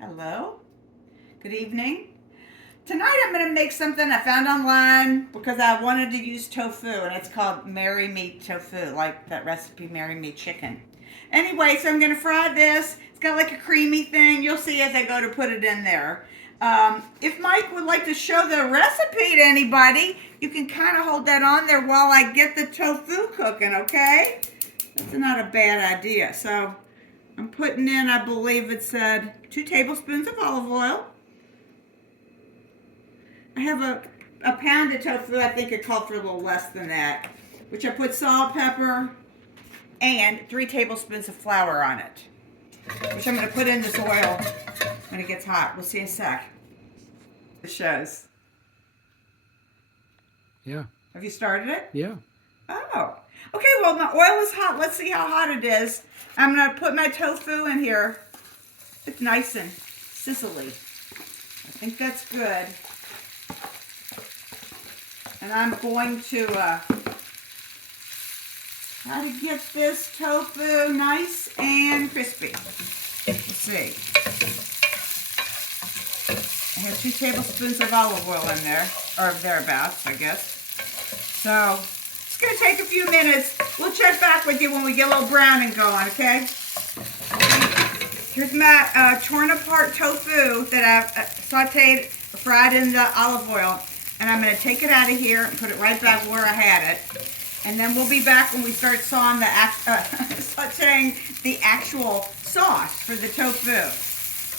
Hello, good evening. Tonight I'm going to make something I found online because I wanted to use tofu, and it's called Me Tofu, like that recipe Me Chicken. Anyway, so I'm going to fry this. It's got like a creamy thing. You'll see as I go to put it in there. If Mike would like to show the recipe to anybody, you can kind of hold that on there while I get the tofu cooking, okay? That's not a bad idea. So I'm putting in, I believe it said 2 tablespoons of olive oil. I have a pound of tofu. I think it called for a little less than that, which I put salt, pepper, and 3 tablespoons of flour on it, which I'm going to put in this oil when it gets hot. We'll see in a sec. It shows. Yeah. Have you started it? Yeah. Oh. Okay, well, my oil is hot. Let's see how hot it is. I'm going to put my tofu in here. It's nice and sizzly. I think that's good. And I'm going to try to get this tofu nice and crispy. Let's see. I have 2 tablespoons of olive oil in there, or thereabouts, I guess. So it's going to take a few minutes. We'll check back with you when we get a little brown and going, okay? Here's my torn apart tofu that I've sauteed, fried in the olive oil. And I'm going to take it out of here and put it right back where I had it. And then we'll be back when we start sauteing the actual sauce for the tofu.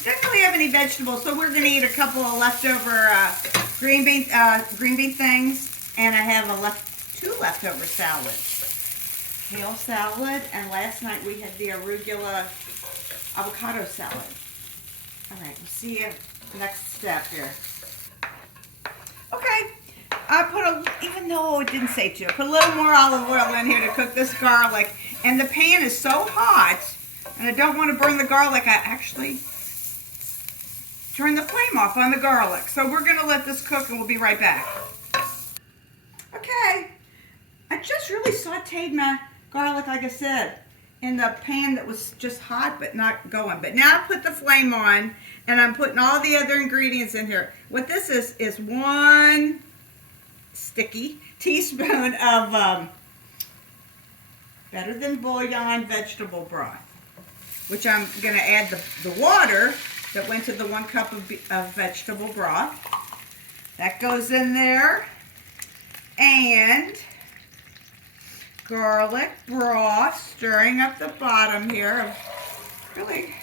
Don't really have any vegetables, so we're going to eat a couple of leftover green bean things. And I have 2 leftover salads. Kale salad, and last night we had the arugula avocado salad. All right, we'll see you next step here. Okay, I put even though it didn't say to, I put a little more olive oil in here to cook this garlic. And the pan is so hot, and I don't want to burn the garlic, I actually turn the flame off on the garlic. So we're going to let this cook, and we'll be right back. Okay, I just really sauteed my garlic, like I said, in the pan that was just hot but not going. But now I put the flame on, and I'm putting all the other ingredients in here. What this is 1 sticky teaspoon of better than bouillon vegetable broth, which I'm going to add the water that went to the 1 cup of vegetable broth. That goes in there. And garlic broth, stirring up the bottom here. Really,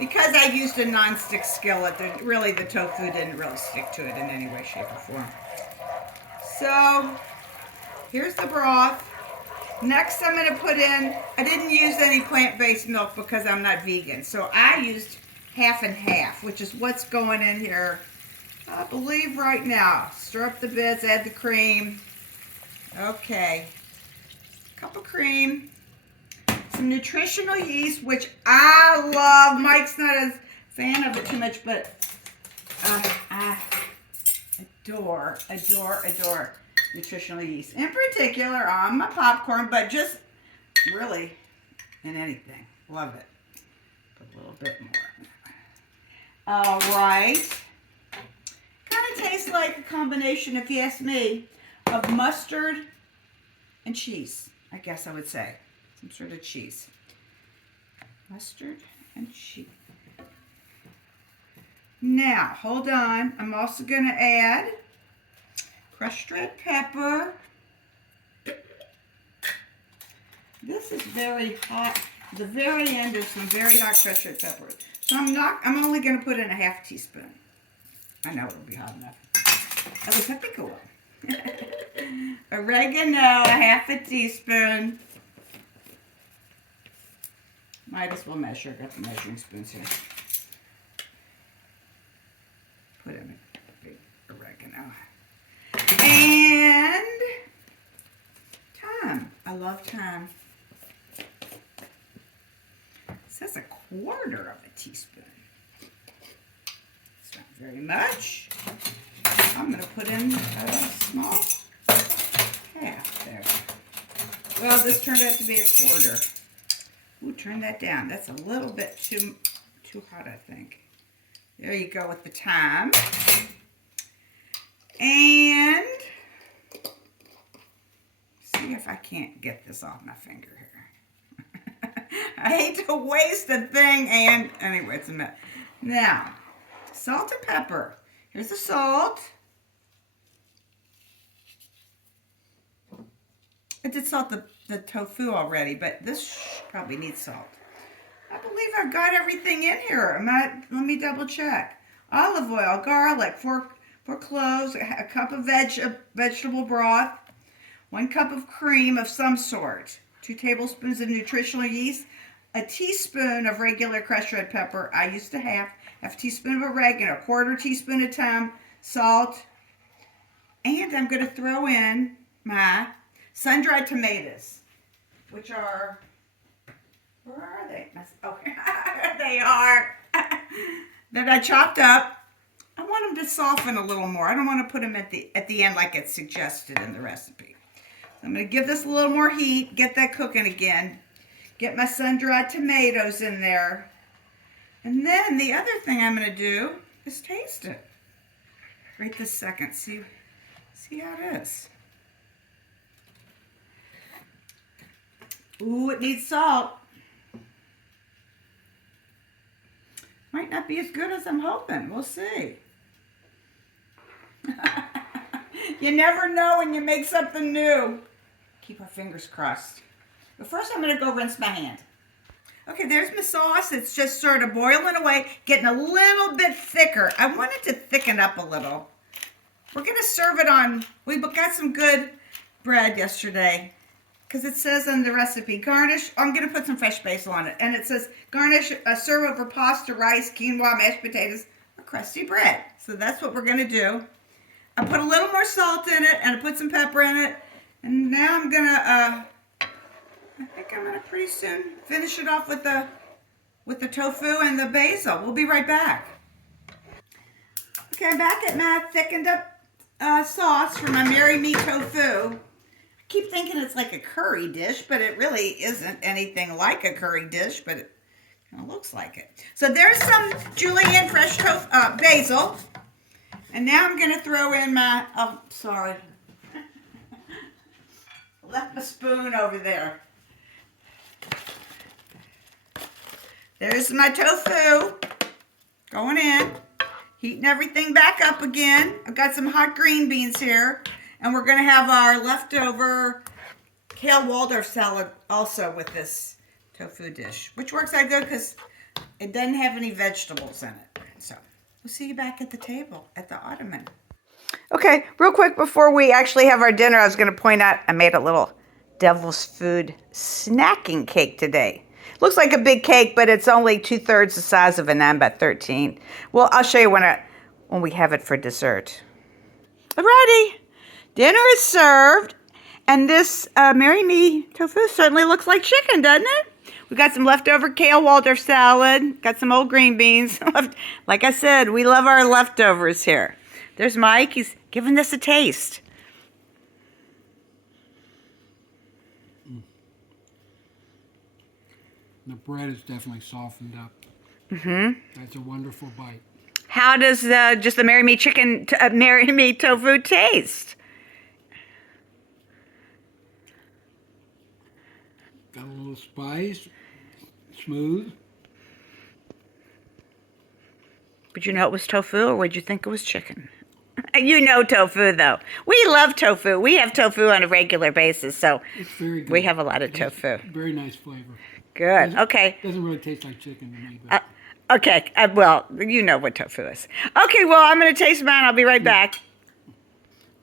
because I used a non-stick skillet, the tofu didn't really stick to it in any way, shape, or form. So here's the broth. Next I'm going to put in, I didn't use any plant-based milk because I'm not vegan. So I used half and half, which is what's going in here, I believe, right now. Stir up the bits, add the cream. Okay, cup of cream, some nutritional yeast, which I love. Mike's not a fan of it too much, but I adore nutritional yeast. In particular on my popcorn, but just really in anything. Love it. Put a little bit more. All right. Kind of tastes like a combination, if you ask me, of mustard and cheese, I guess I would say. Some sort of cheese. Mustard and cheese. Now, hold on. I'm also going to add crushed red pepper. This is very hot. At the very end, there's some very hot crushed red pepper. So I'm only going to put in a half teaspoon. I know it'll be hot enough. At least I think it will. Oregano, a half a teaspoon. Might as well measure. Got the measuring spoons here. Put in a big oregano. And thyme. I love thyme. It says a quarter of a teaspoon. It's not very much. I'm going to put in a small half there. Well, this turned out to be a quarter. Ooh, turn that down. That's a little bit too hot, I think. There you go with the thyme. And see if I can't get this off my finger here. I hate to waste a thing, and anyway, it's a mess. Now, salt and pepper. Here's the salt. I did salt the tofu already, but this probably needs salt. I believe I've got everything in here. Let me double check. Olive oil, garlic, 4 cloves, a cup of vegetable broth, 1 cup of cream of some sort, 2 tablespoons of nutritional yeast, a teaspoon of regular crushed red pepper. I used to have a teaspoon of oregano, a 1/4 teaspoon of thyme, salt, and I'm going to throw in my sun-dried tomatoes, which are, where are they? Oh, they are. That I chopped up. I want them to soften a little more. I don't want to put them at the end like it's suggested in the recipe. So I'm going to give this a little more heat, get that cooking again, get my sun-dried tomatoes in there. And then the other thing I'm going to do is taste it. Right this second. See how it is. Ooh, it needs salt. Might not be as good as I'm hoping. We'll see. You never know when you make something new. Keep our fingers crossed. But first I'm going to go rinse my hand. Okay, there's my sauce. It's just sort of boiling away, getting a little bit thicker. I want it to thicken up a little. We're going to serve it on, we got some good bread yesterday. Because it says on the recipe, garnish, I'm going to put some fresh basil on it. And it says, garnish, serve over pasta, rice, quinoa, mashed potatoes, or crusty bread. So that's what we're going to do. I put a little more salt in it, and I put some pepper in it. And now I'm going to, I think I'm going to pretty soon finish it off with the tofu and the basil. We'll be right back. Okay, I'm back at my thickened up sauce for my Me Tofu. Keep thinking it's like a curry dish, but it really isn't anything like a curry dish, but it kind of looks like it. So there's some julienne fresh basil. And now I'm going to throw in my, oh, sorry. Left my spoon over there. There's my tofu going in. Heating everything back up again. I've got some hot green beans here. And we're going to have our leftover kale Waldorf salad also with this tofu dish, which works out good because it doesn't have any vegetables in it. So we'll see you back at the table, at the ottoman. Okay, real quick before we actually have our dinner, I was going to point out I made a little devil's food snacking cake today. Looks like a big cake, but it's only 2/3 the size of an M, about 13. Well, I'll show you when we have it for dessert. Alrighty. Dinner is served, and this Me Tofu certainly looks like chicken, doesn't it? We got some leftover kale Waldorf salad, got some old green beans. Like I said, we love our leftovers here. There's Mike. He's giving this a taste. The bread is definitely softened up. That's a wonderful bite. How does just the Me Tofu taste? Got a little spice, smooth. Would you know it was tofu, or would you think it was chicken? You know tofu, though. We love tofu. We have tofu on a regular basis, so It's very good. we have a lot of tofu. Very nice flavor. Good. Okay. Doesn't really taste like chicken to me. But Okay. Well, you know what tofu is. Okay. Well, I'm going to taste mine. I'll be right back.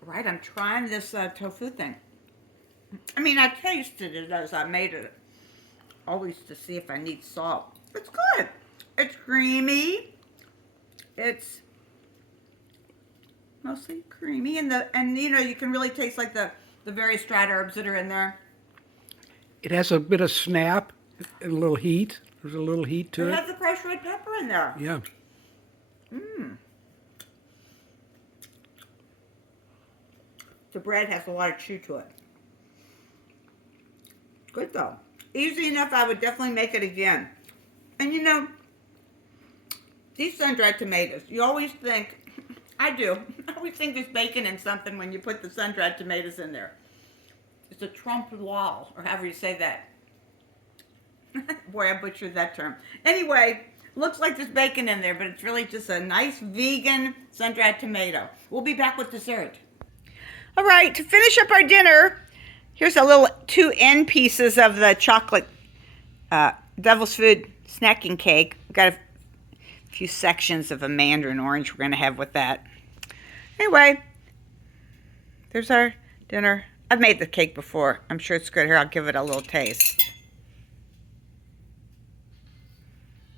Right. I'm trying this tofu thing. I mean, I tasted it as I made it. Always to see if I need salt. It's good. It's creamy. It's mostly creamy, and you know, you can really taste like the various dried herbs that are in there. it has a bit of snap, and a little heat. There's a little heat to It it. has the crushed red pepper in there. Yeah. The bread has a lot of chew to it. Good though. Easy enough, I would definitely make it again. And you know, these sun-dried tomatoes, you always think, I do, I always think there's bacon in something when you put the sun-dried tomatoes in there. It's a trompe l'oeil, or however you say that. Boy, I butchered that term. Anyway, looks like there's bacon in there, but it's really just a nice vegan sun-dried tomato. We'll be back with dessert. All right, to finish up our dinner, here's a little 2 end pieces of the chocolate Devil's Food snacking cake. We've got a few sections of a mandarin orange we're going to have with that. Anyway, there's our dinner. I've made the cake before. I'm sure it's good. Here, I'll give it a little taste.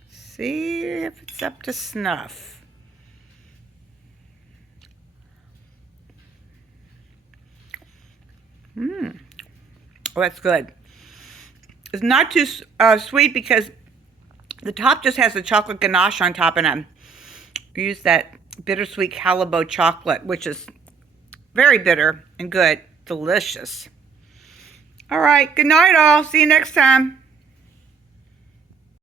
See if it's up to snuff. Oh, that's good. It's not too sweet because the top just has the chocolate ganache on top, and I use that bittersweet Haribo chocolate, which is very bitter and good. Delicious. All right. Good night, all. See you next time.